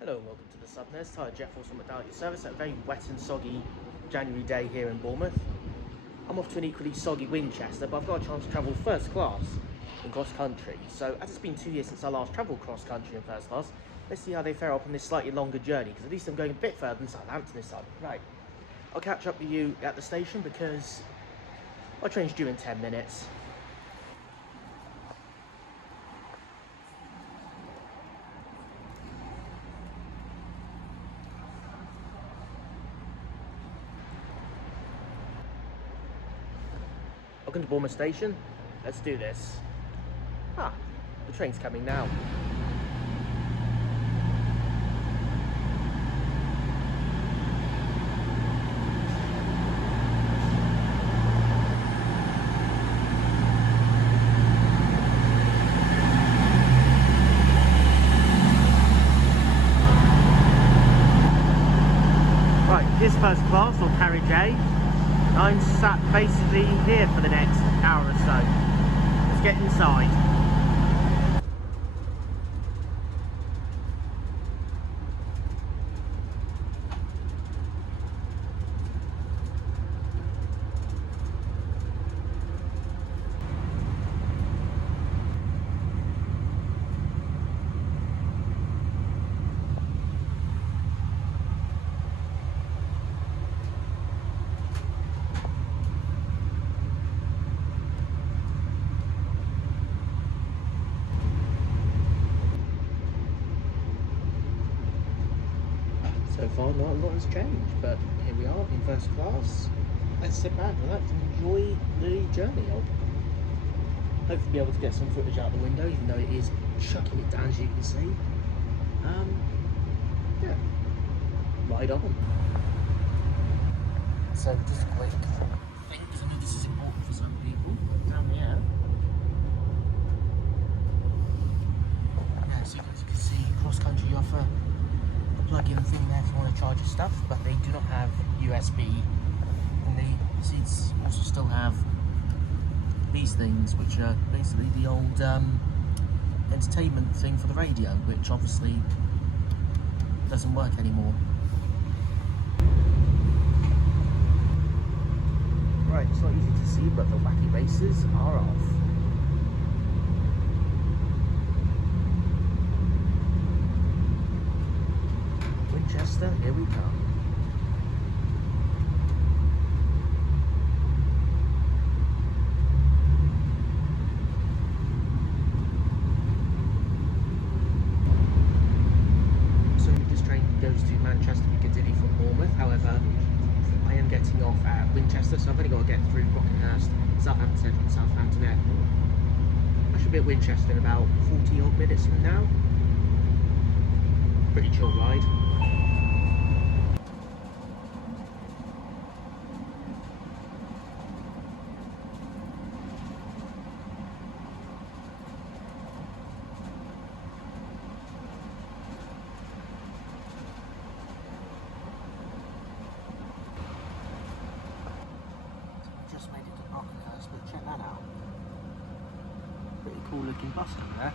Hello and welcome to the Subnest. Hi, Jett Force from McDowell at your service. A very wet and soggy January day here in Bournemouth. I'm off to an equally soggy Winchester, but I've got a chance to travel first class in cross country. So as it's been 2 years since I last travelled cross country in first class, let's see how they fare up on this slightly longer journey, because at least I'm going a bit further than Southampton this time. Right, I'll catch up with you at the station because my train's due in 10 minutes. Welcome to Bournemouth Station. Let's do this. The train's coming now. Right, here's first class or carriage A. I'm sat basically here for the next hour or so. Let's get inside. So far, not a lot has changed, but here we are in first class. Let's sit back, relax, and enjoy the journey. I'll hopefully be able to get some footage out the window, even though it is chucking it down, as you can see. Yeah, ride on. So just a quick thing, because I know this is important for some people. Down here, yeah, so as you can see, cross country offer plug-in thing there if you want to charge your stuff, but they do not have USB, and the seats also still have these things, which are basically the old entertainment thing for the radio, which obviously doesn't work anymore. Right, it's not easy to see, but the wacky races are off. Winchester, here we come. So this train goes to Manchester Piccadilly from Bournemouth. However, I am getting off at Winchester, so I've only got to get through Brockenhurst, Southampton Central and Southampton Airport. I should be at Winchester in about 40 odd minutes from now. Pretty chill ride. Just made it to Brockenhurst, but check that out. Pretty cool looking bus over there.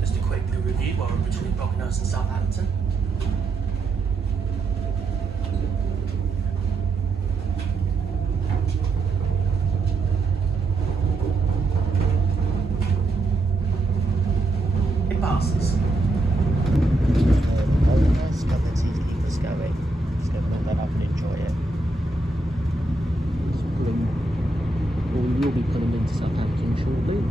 Just a quick little review while we're between Brockenhurst and Southampton. It passes. Let's got the keep us going. Just going to let that up and enjoy it. It's pulling, or we will be pulling into Southampton shortly.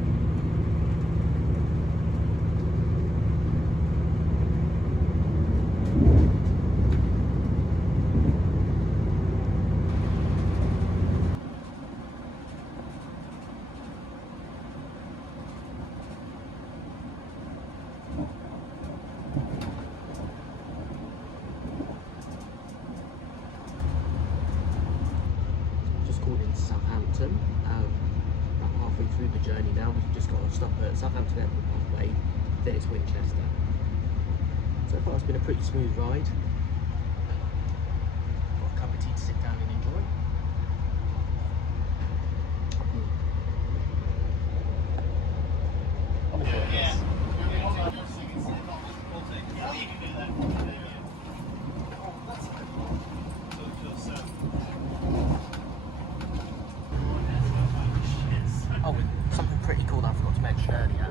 called in Southampton. About halfway through the journey now. We've just got to stop at Southampton Airport halfway, then it's Winchester. So far it's been a pretty smooth ride. Got a cup of tea to sit down and enjoy. I'm enjoying this. Oh, something pretty cool that I forgot to mention earlier.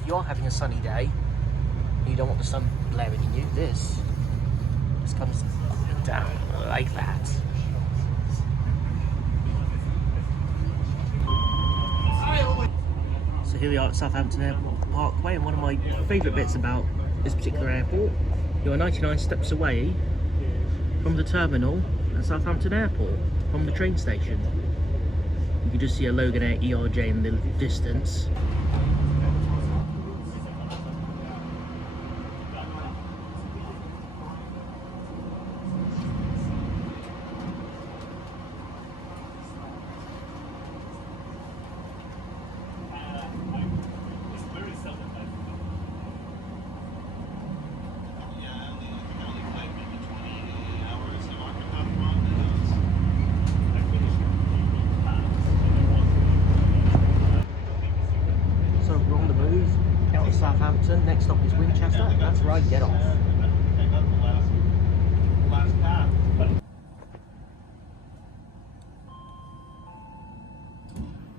If you are having a sunny day and you don't want the sun blaring at you, this comes down like that. So here we are at Southampton Airport Parkway, and one of my favourite bits about this particular airport, you're 99 steps away from the terminal at Southampton Airport, from the train station. You can just see a Loganair ERJ in the distance. Southampton, next stop is Winchester, that's right, get off.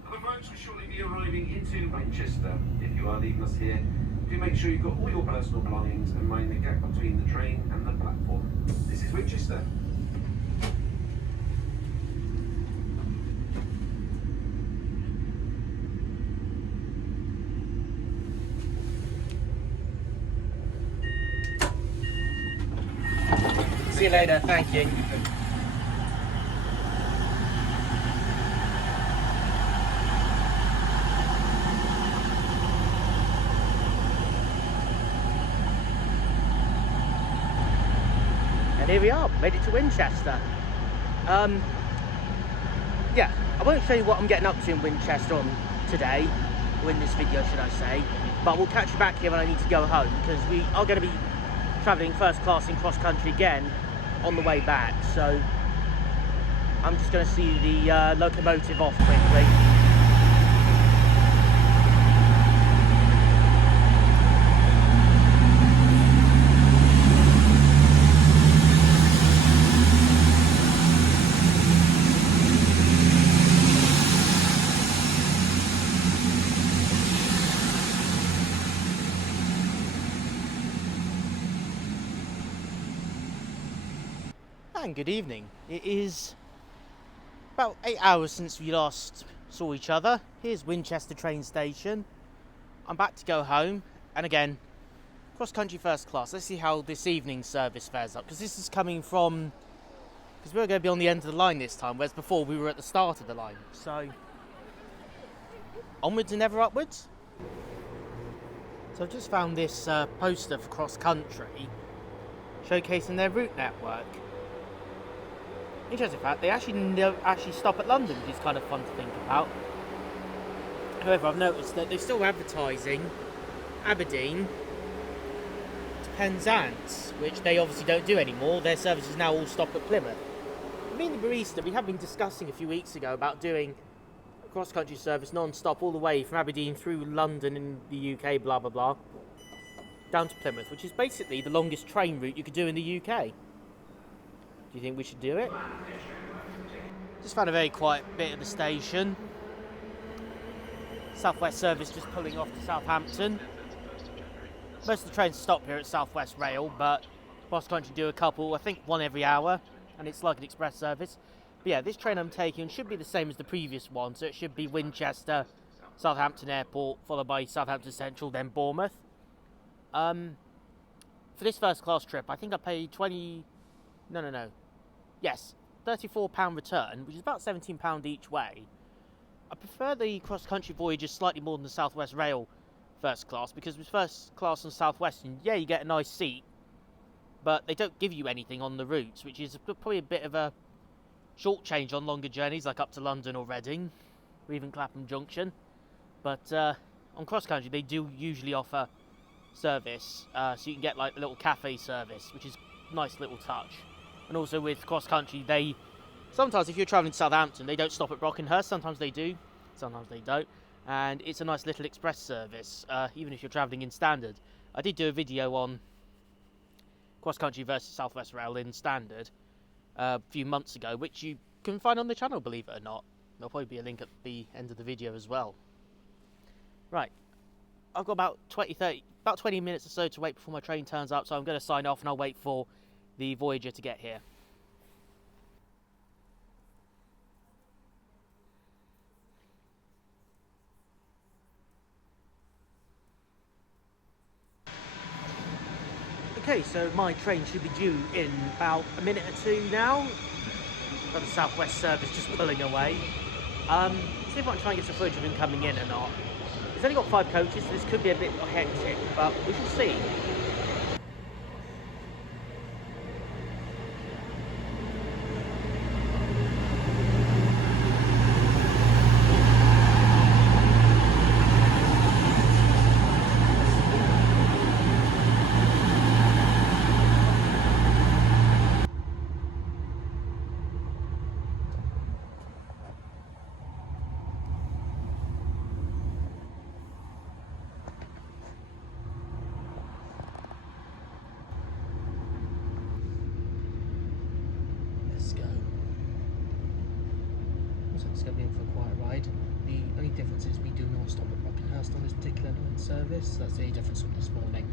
Other boats will shortly be arriving into Winchester. If you are leaving us here, do make sure you've got all your personal belongings and mind the gap between the train and the platform. This is Winchester. See you later, thank you. And here we are, made it to Winchester. Yeah, I won't show you what I'm getting up to in Winchester on today, or in this video should I say, but we'll catch you back here when I need to go home, because we are going to be travelling first class in cross country again on the way back, so I'm just going to see the locomotive off quickly. And good evening. It is about 8 hours since we last saw each other. Here's Winchester train station. I'm back to go home, and again, cross country first class. Let's see how this evening's service fares up, because this is coming from, because we're going to be on the end of the line this time, whereas before we were at the start of the line. So onwards and ever upwards. So I've just found this poster for cross country showcasing their route network. Interesting fact, they actually stop at London, which is kind of fun to think about. However, I've noticed that they're still advertising Aberdeen to Penzance, which they obviously don't do anymore. Their services now all stop at Plymouth. Me and the Barista, we have been discussing a few weeks ago about doing a cross-country service non-stop all the way from Aberdeen through London in the UK, blah blah blah, down to Plymouth, which is basically the longest train route you could do in the UK. Do you think we should do it? Just found a very quiet bit of the station. Southwest service just pulling off to Southampton. Most of the trains stop here at Southwest Rail, but cross country do a couple, I think one every hour, and it's like an express service. But yeah, this train I'm taking should be the same as the previous one, so it should be Winchester, Southampton Airport, followed by Southampton Central, then Bournemouth. For this first class trip, I think I paid Yes, £34 return, which is about £17 each way. I prefer the cross-country Voyager slightly more than the Southwest Rail first class, because with first class on Southwestern, yeah, you get a nice seat, but they don't give you anything on the routes, which is probably a bit of a short change on longer journeys, like up to London or Reading, or even Clapham Junction. But on cross country, they do usually offer service, so you can get like a little cafe service, which is a nice little touch. And also with cross country, they sometimes, if you're travelling to Southampton, they don't stop at Brockenhurst. Sometimes they do, sometimes they don't. And it's a nice little express service, even if you're travelling in standard. I did do a video on cross country versus South West Rail in standard a few months ago, which you can find on the channel, believe it or not. There'll probably be a link at the end of the video as well. Right, I've got about 20 minutes or so to wait before my train turns up, so I'm going to sign off and I'll wait for the Voyager to get here. Okay, so my train should be due in about a minute or two now. Got the South West service just pulling away. See if I can try and get some footage of him coming in or not. It's only got 5 coaches, so this could be a bit hectic, but we shall see. It's going to be in for a quiet ride. The only difference is we do not stop at Brockenhurst on this particular night service. That's the only difference from this morning.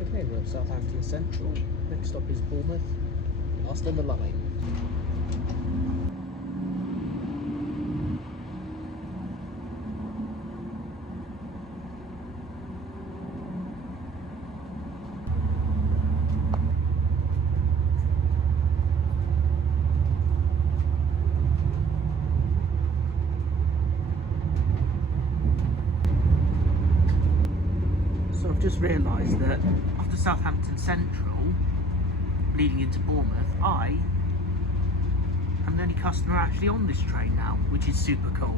Okay, we're at Southampton Central. Next stop is Bournemouth, last on the line. So I've just realised that after Southampton Central, leading into Bournemouth, I am the only customer actually on this train now, which is super cool.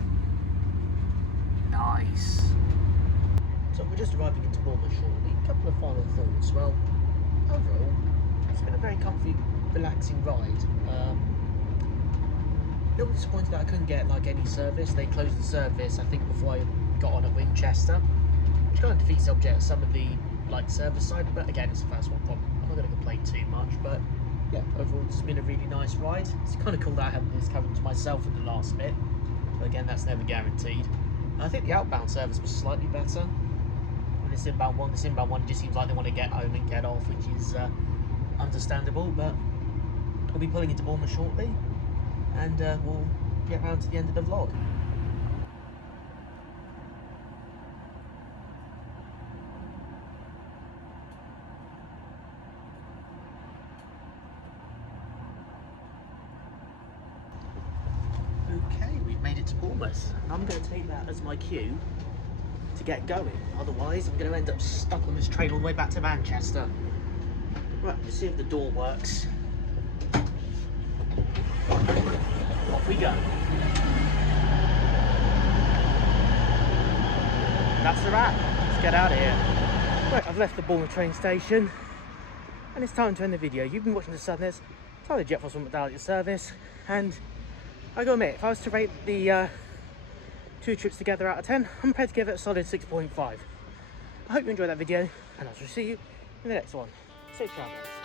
Nice. So we're just arriving into Bournemouth shortly. A couple of final thoughts. Well, overall, it's been a very comfy, relaxing ride. A little disappointed that I couldn't get like any service. They closed the service, I think, before I got on at Winchester, which kind of defeats the object of some of the like service side. But again, it's a first world problem. I'm not going to complain too much. But yeah, overall, it's been a really nice ride. It's kind of cool that I had this coming to myself in the last bit. But again, that's never guaranteed. I think the outbound service was slightly better than this inbound one. This inbound one just seems like they want to get home and get off, which is understandable. But we'll be pulling into Bournemouth shortly, and we'll get round to the end of the vlog. Okay, we've made it to Bournemouth. I'm going to take that as my cue to get going. Otherwise, I'm going to end up stuck on this train all the way back to Manchester. Right, let's see if the door works. we go. That's a wrap. Let's get out of here. Right, I've left the Bournemouth train station and it's time to end the video. You've been watching the Southerners. It's either Jett Force or McDowell at your service, and I gotta admit, if I was to rate the two trips together out of 10, I'm prepared to give it a solid 6.5. I hope you enjoyed that video, and I shall see you in the next one. Safe travels.